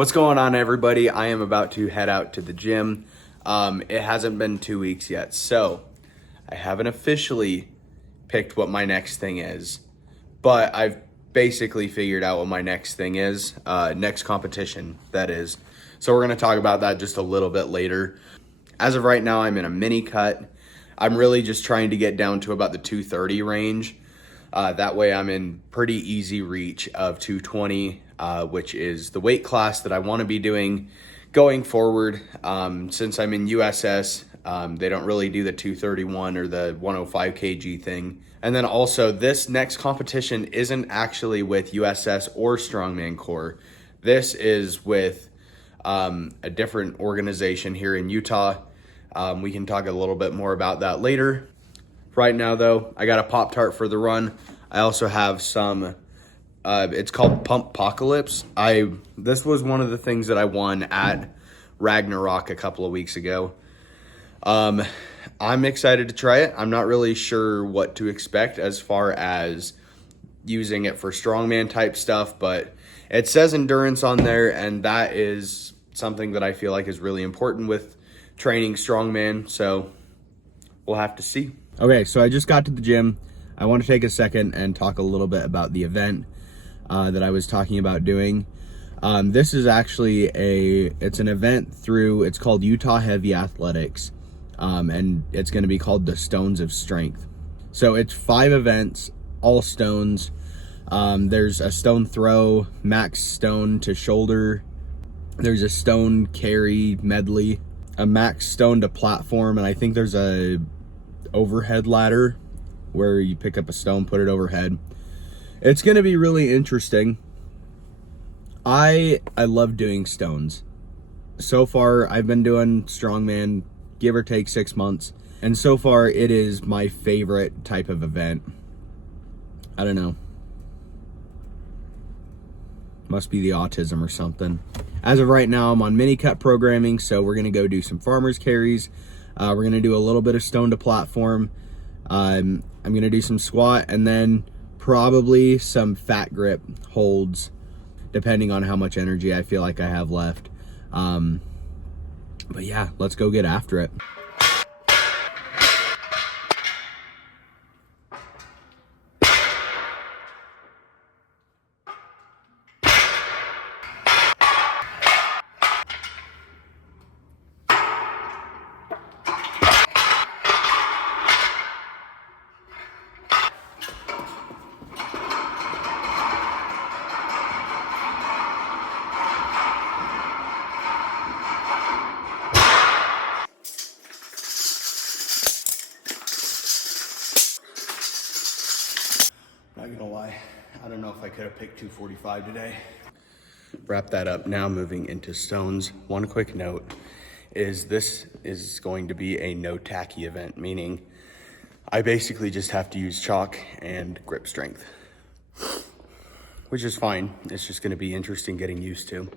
What's going on, everybody? I am about to head out to the gym. It hasn't been 2 weeks yet, so I haven't officially picked what my next thing is, but I've basically figured out what my next thing is, next competition, that is. So we're going to talk about that just a little bit later. As of right now, I'm in a mini cut. I'm really just trying to get down to about the 230 range. That way I'm in pretty easy reach of 220, which is the weight class that I want to be doing going forward. Since I'm in USS, they don't really do the 231 or the 105 kg thing. And then also, this next competition isn't actually with USS or Strongman Corps. This is with a different organization here in Utah. We can talk a little bit more about that later. Right now, though, I got a Pop-Tart for the run. I also have some, it's called Pump-Pocalypse. This was one of the things that I won at Ragnarok a couple of weeks ago. I'm excited to try it. I'm not really sure what to expect as far as using it for strongman type stuff, but it says endurance on there, and that is something that I feel like is really important with training strongman, so we'll have to see. Okay, so I just got to the gym. I want to take a second and talk a little bit about the event that I was talking about doing. This is actually it's an event it's called Utah Heavy Athletics, and it's going to be called the Stones of Strength. So it's 5 events, all stones. There's a stone throw, max stone to shoulder. There's a stone carry medley, a max stone to platform, and I think there's a overhead ladder where you pick up a stone, put it overhead. It's going to be really interesting. I love doing stones. So far, I've been doing strongman, give or take 6 months, and so far it is my favorite type of event. I don't know. Must be the autism or something. As of right now, I'm on Minicut programming, so we're going to go do some farmer's carries. We're going to do a little bit of stone to platform. I'm going to do some squat, and then probably some fat grip holds, depending on how much energy I feel like I have left. But yeah, let's go get after it. Not gonna lie, I don't know if I could have picked 245 today. Wrap that up. Now moving into stones. One quick note is this is going to be a no tacky event, meaning I basically just have to use chalk and grip strength, which is fine. It's just gonna be interesting getting used to.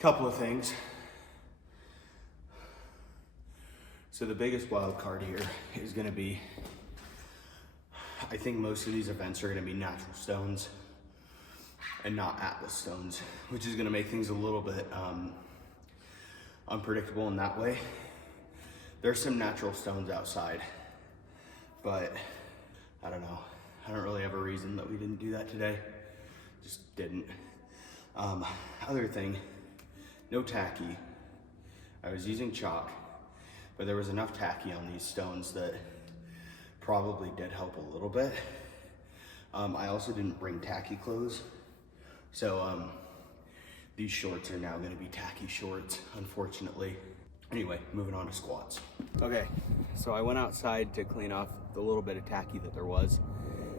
Couple of things. So the biggest wild card here is going to be, I think most of these events are going to be natural stones and not atlas stones, which is going to make things a little bit unpredictable in that way. There's some natural stones outside, but I don't know. I don't really have a reason that we didn't do that today. Just didn't. Other thing, no tacky. I was using chalk, but there was enough tacky on these stones that probably did help a little bit. I also didn't bring tacky clothes, so these shorts are now gonna be tacky shorts, unfortunately. Anyway, moving on to squats. Okay, so I went outside to clean off the little bit of tacky that there was,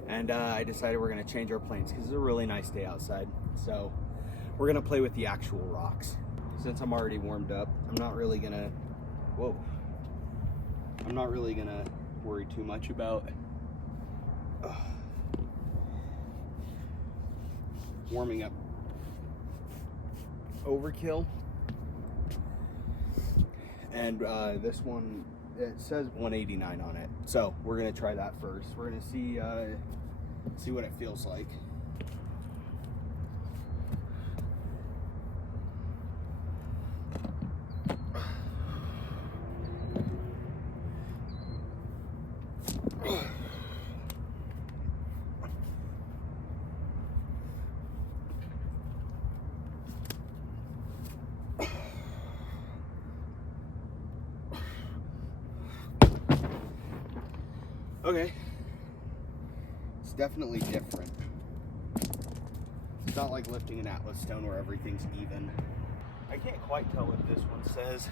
and I decided we're gonna change our planes because it's a really nice day outside. So we're gonna play with the actual rocks. Since I'm already warmed up, I'm not really gonna worry too much about warming up overkill. And this one, it says 189 on it, so we're gonna try that first. We're gonna see what it feels like. Okay, it's definitely different. It's not like lifting an Atlas stone where everything's even. I can't quite tell what this one says.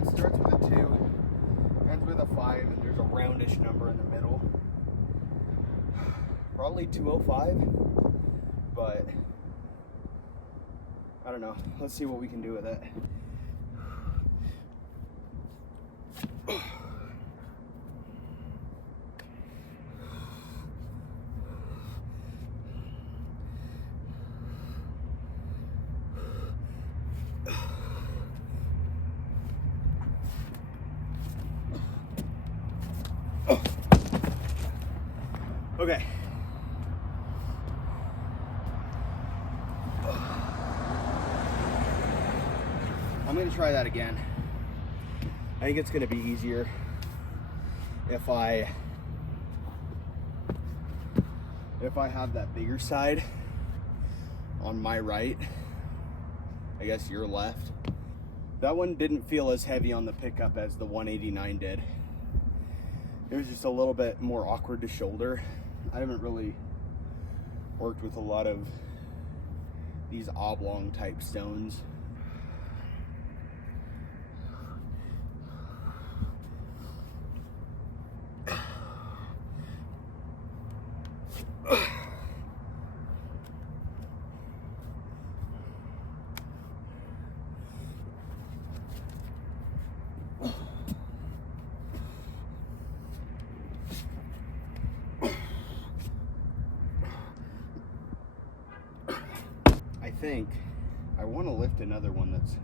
It starts with a 2, ends with a 5, and there's a roundish number in the middle. Probably 205, but I don't know. Let's see what we can do with it. Okay. I'm gonna try that again. I think it's gonna be easier if I have that bigger side on my right, I guess your left. That one didn't feel as heavy on the pickup as the 189 did. It was just a little bit more awkward to shoulder. I haven't really worked with a lot of these oblong type stones. I think I want to lift another one that's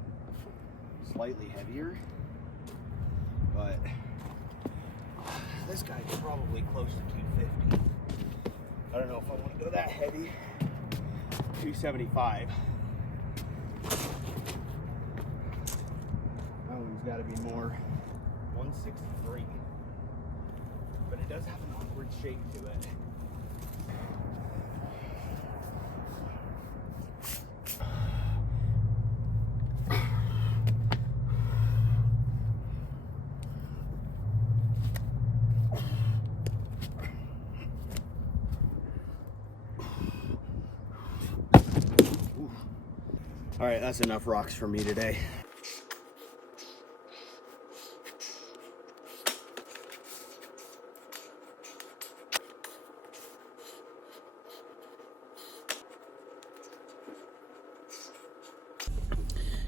slightly heavier, but this guy's probably close to 250. I don't know if I want to go that heavy. 275. That one's got to be more. 163. But it does have an awkward shape to it. All right, that's enough rocks for me today.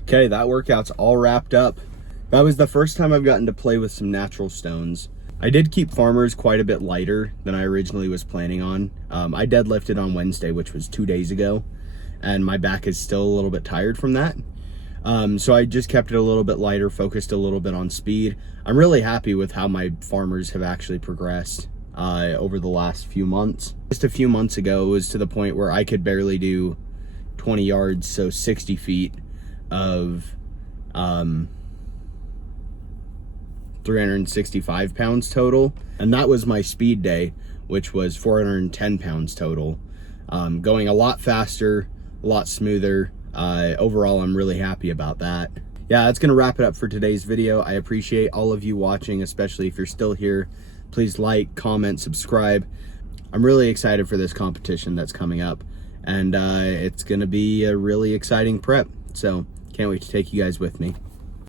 Okay, that workout's all wrapped up. That was the first time I've gotten to play with some natural stones. I did keep farmers quite a bit lighter than I originally was planning on. I deadlifted on Wednesday, which was 2 days ago, and my back is still a little bit tired from that. So I just kept it a little bit lighter, focused a little bit on speed. I'm really happy with how my farmers have actually progressed over the last few months. Just a few months ago, it was to the point where I could barely do 20 yards, so 60 feet of 365 pounds total. And that was my speed day, which was 410 pounds total. going a lot faster, a lot smoother. Overall, I'm really happy about that. Yeah, that's gonna wrap it up for today's video. I appreciate all of you watching, especially if you're still here. Please like, comment, subscribe. I'm really excited for this competition that's coming up, and it's gonna be a really exciting prep. So can't wait to take you guys with me.